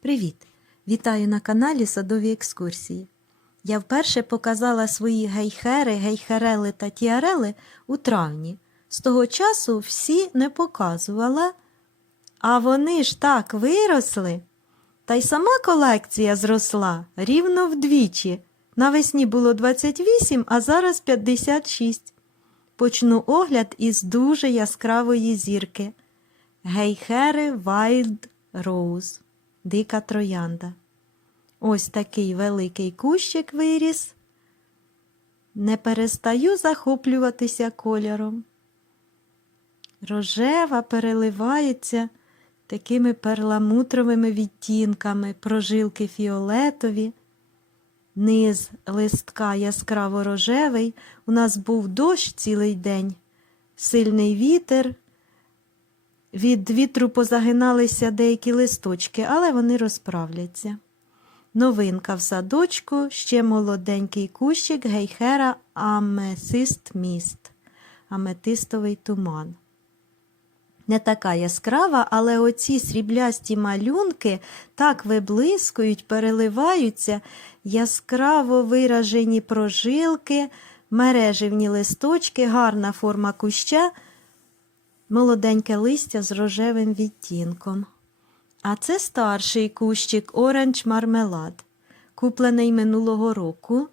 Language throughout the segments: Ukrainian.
Привіт! Вітаю на каналі Садові екскурсії. Я вперше показала свої гейхери, гейхерели та тіарели у травні. З того часу всі не показувала, а вони ж так виросли. Та й сама колекція зросла рівно вдвічі. Навесні було 28, а зараз 56. Почну огляд із дуже яскравої зірки. Гейхери Wild Rose. Дика троянда. Ось такий великий кущик виріс. Не перестаю захоплюватися кольором. Рожева переливається такими перламутровими відтінками, прожилки фіолетові. Низ листка яскраво рожевий. У нас був дощ цілий день, сильний вітер. Від вітру позагиналися деякі листочки, але вони розправляться. Новинка в садочку, ще молоденький кущик гейхера Аметист міст, аметистовий туман. Не така яскрава, але оці сріблясті малюнки так виблискують, переливаються, яскраво виражені прожилки, мереживні листочки, гарна форма куща молоденьке листя з рожевим відтінком. А це старший кущик Оранж Мармелад, куплений минулого року.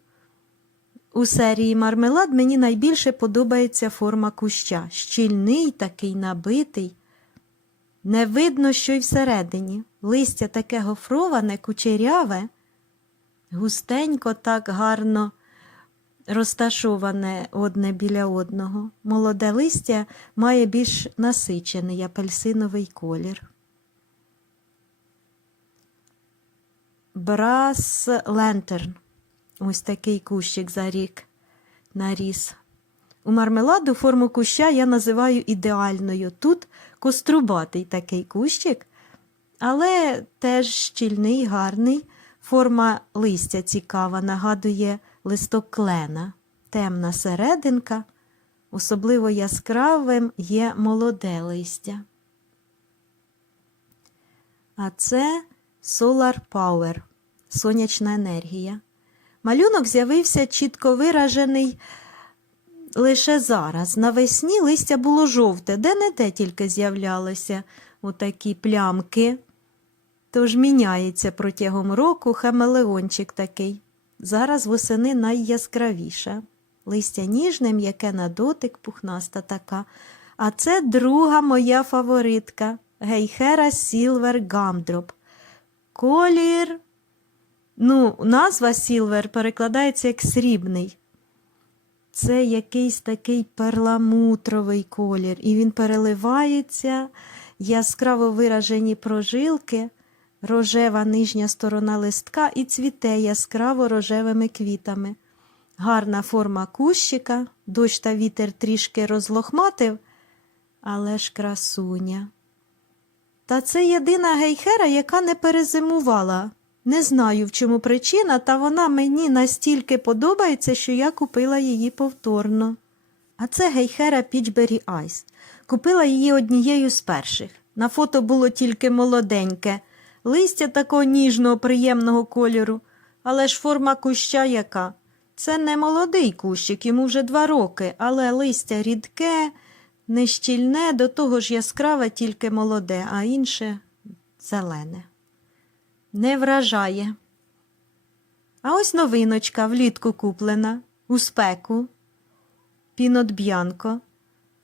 У серії мармелад мені найбільше подобається форма куща. Щільний, такий набитий. Не видно, що й всередині. Листя таке гофроване, кучеряве, густенько так гарно розташоване одне біля одного. Молоде листя має більш насичений апельсиновий колір. Брас лентерн. Ось такий кущик за рік наріс. У мармеладу форму куща я називаю ідеальною. Тут кострубатий такий кущик, але теж щільний, гарний. Форма листя цікава, нагадує листок клена, темна серединка, особливо яскравим є молоде листя. А це Solar Power, сонячна енергія. Малюнок з'явився чітко виражений лише зараз. Навесні листя було жовте, де-не-де тільки з'являлися отакі плямки. Тож міняється протягом року хамелеончик такий. Зараз восени найяскравіша. Листя ніжне, м'яке на дотик, пухнаста така. А це друга моя фаворитка гейхера Silver Gumdrop. Колір. Ну, назва Silver перекладається як срібний. Це якийсь такий перламутровий колір, і він переливається, яскраво виражені прожилки рожева нижня сторона листка і цвіте яскраво рожевими квітами. Гарна форма кущика, дощ та вітер трішки розлохматив, але ж красуня. Та це єдина гейхера, яка не перезимувала. Не знаю, в чому причина, та вона мені настільки подобається, що я купила її повторно. А це гейхера Пічбері Айс. Купила її однією з перших. На фото було тільки молоденьке листя такого ніжного, приємного кольору, але ж форма куща яка. Це не молодий кущик, йому вже два роки, але листя рідке, нещільне, до того ж яскраве, тільки молоде, а інше зелене. Не вражає. А ось новиночка влітку куплена, у спеку, пінот б'янко.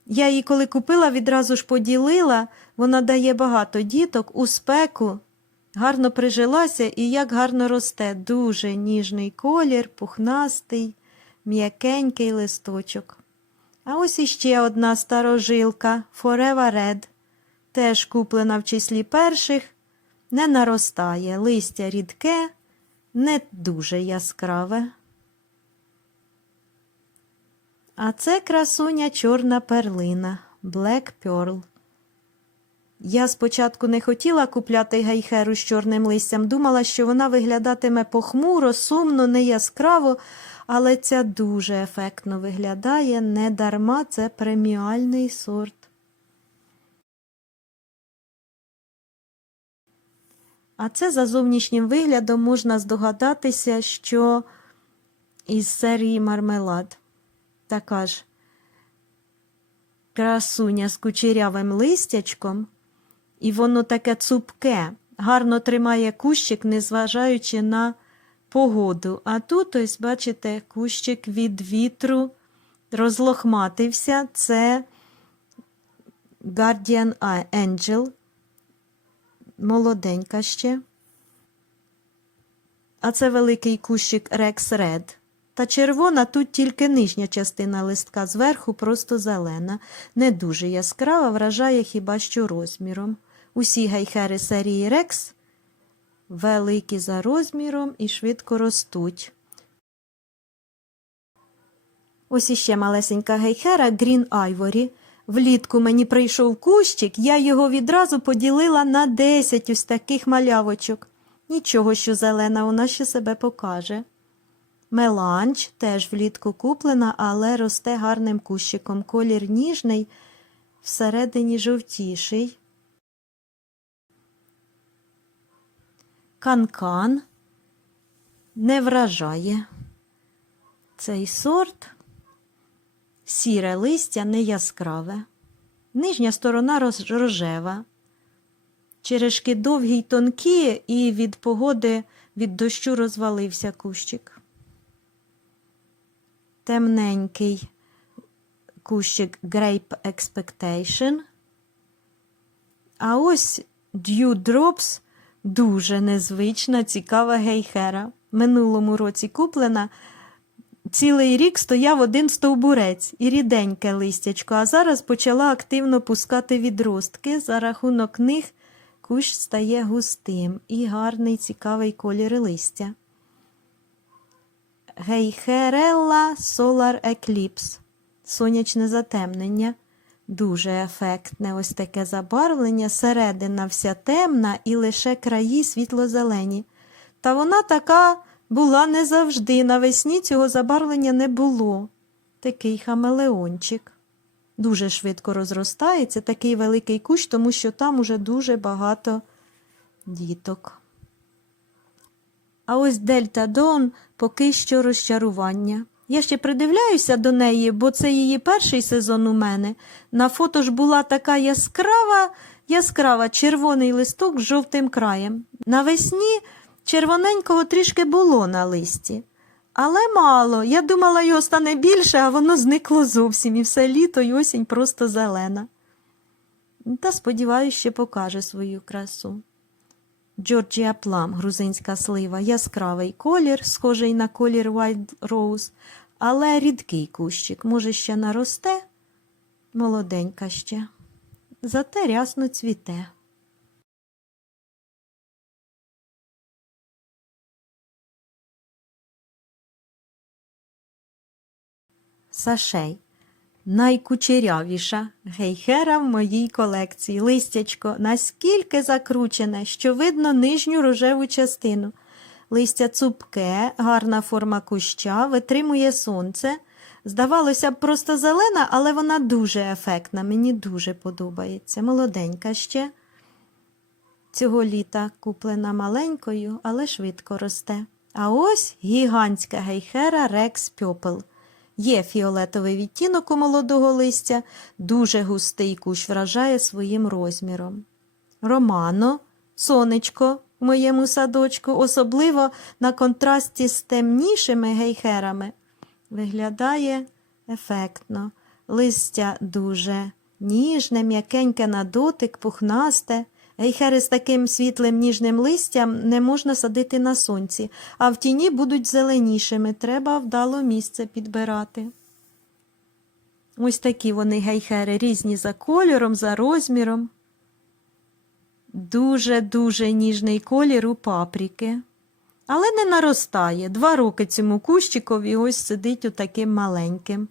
Я її, коли купила, відразу ж поділила, вона дає багато діток у спеку. Гарно прижилася і як гарно росте. Дуже ніжний колір, пухнастий, м'якенький листочок. А ось іще одна старожилка Forever Red. Теж куплена в числі перших, не наростає, листя рідке, не дуже яскраве. А це красуня чорна перлина Black Pearl. Я спочатку не хотіла купляти гейхеру з чорним листям, думала, що вона виглядатиме похмуро, сумно, не яскраво, але ця дуже ефектно виглядає, не дарма це преміальний сорт. А це за зовнішнім виглядом можна здогадатися, що із серії мармелад. Така ж красуня з кучерявим листячком, і воно таке цупке, гарно тримає кущик, незважаючи на погоду. А тут, ось, бачите, кущик від вітру розлохматився. Це Guardian Angel. Молоденька ще. А це великий кущик Rex Red. Та червона тут тільки нижня частина листка, зверху просто зелена, не дуже яскрава, вражає хіба що розміром. Усі гайхери серії Rex великі за розміром і швидко ростуть. Ось іще малесенька гейхера Green Ivory. Влітку мені прийшов кущик, я його відразу поділила на 10 ось таких малявочок. Нічого, що зелена, вона ще себе покаже. Меланж теж влітку куплена, але росте гарним кущиком. Колір ніжний, всередині жовтіший. Канкан не вражає. Цей сорт сіре листя не яскраве. Нижня сторона рожева. Черешки довгі й тонкі, і від погоди від дощу розвалився кущик. Темненький кущик Grape Expectation. А ось Dewdrops дуже незвична, цікава гейхера. Минулому році куплена. Цілий рік стояв один стовбурець і ріденьке листячко, а зараз почала активно пускати відростки. За рахунок них кущ стає густим і гарний цікавий колір листя. Гейхерелла Solar Eclipse. Сонячне затемнення. Дуже ефектне ось таке забарвлення, середина вся темна і лише краї світло-зелені. Та вона така була не завжди. Навесні цього забарвлення не було. Такий хамелеончик. Дуже швидко розростається, такий великий кущ, тому що там уже дуже багато діток. А ось Дельта Дон поки що розчарування. Я ще придивляюся до неї, бо це її перший сезон у мене. На фото ж була така яскрава, яскрава червоний листок з жовтим краєм. Навесні червоненького трішки було на листі. Але мало. Я думала, його стане більше, а воно зникло зовсім, і все літо й осінь просто зелена. Та сподіваюся, ще покаже свою красу. Джорджія Плам, грузинська слива, яскравий колір, схожий на колір Wild Rose, але рідкий кущик, може, ще наросте, молоденька ще, зате рясно цвіте. Сашей. Найкучерявіша гейхера в моїй колекції. Листячко наскільки закручене, що видно нижню рожеву частину. Листя цупке, гарна форма куща, витримує сонце. Здавалося б, просто зелена, але вона дуже ефектна. Мені дуже подобається. Молоденька ще. Цього літа куплена маленькою, але швидко росте. А ось гігантська гейхера Рекс Пьопел. Є фіолетовий відтінок у молодого листя, дуже густий кущ вражає своїм розміром. Романо, сонечко в моєму садочку, особливо на контрасті з темнішими гейхерами, виглядає ефектно. Листя дуже ніжне, м'якеньке на дотик, пухнасте. Гейхери з таким світлим ніжним листям не можна садити на сонці, а в тіні будуть зеленішими. Треба вдало місце підбирати. Ось такі вони гейхери різні за кольором, за розміром. Дуже-дуже ніжний колір у папріки. Але не наростає. Два роки цьому кущикові ось сидить отаким маленьким.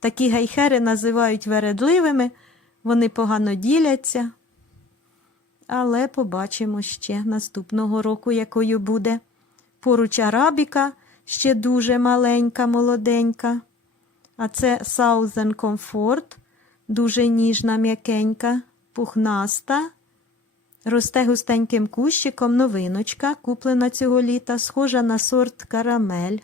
Такі гейхери називають вередливими, вони погано діляться але побачимо ще наступного року, якою буде. Поруч арабіка ще дуже маленька, молоденька. А це Southern Comfort, дуже ніжна, м'якенька, пухнаста. Росте густеньким кущиком новиночка, куплена цього літа, схожа на сорт карамель.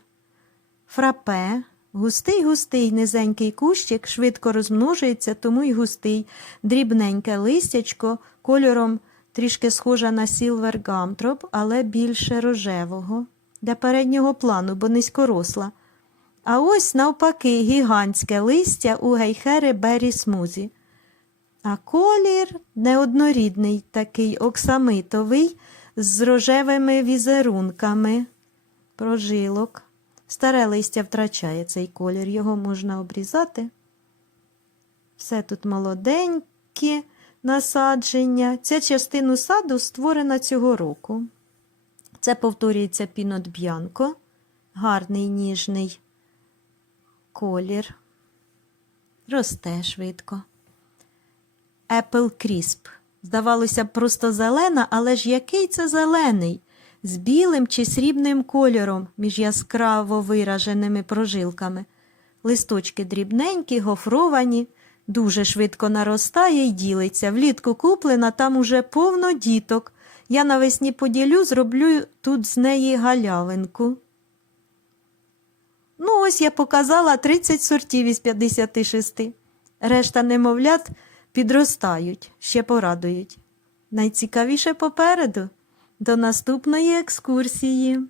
Фрапе, густий-густий низенький кущик, швидко розмножується, тому й густий, дрібненьке листячко, кольором трішки схожа на сілвер гамтроп, але більше рожевого, для переднього плану, бо низькоросла. А ось навпаки гігантське листя у гейхери бері смузі. А колір неоднорідний, такий оксамитовий, з рожевими візерунками прожилок. Старе листя втрачає цей колір, його можна обрізати. Все тут молоденькі насадження. Ця частина саду створена цього року. Це повторюється пінот б'янко, гарний ніжний колір. Росте швидко. Apple Crisp. Здавалося б, просто зелена, але ж який це зелений? З білим чи срібним кольором між яскраво вираженими прожилками. Листочки дрібненькі, гофровані, дуже швидко наростає й ділиться. Влітку куплена, там уже повно діток. Я навесні поділю, зроблю тут з неї галявинку. Ну, ось я показала 30 сортів із 56. Решта немовлят підростають, ще порадують. Найцікавіше попереду. До наступної екскурсії.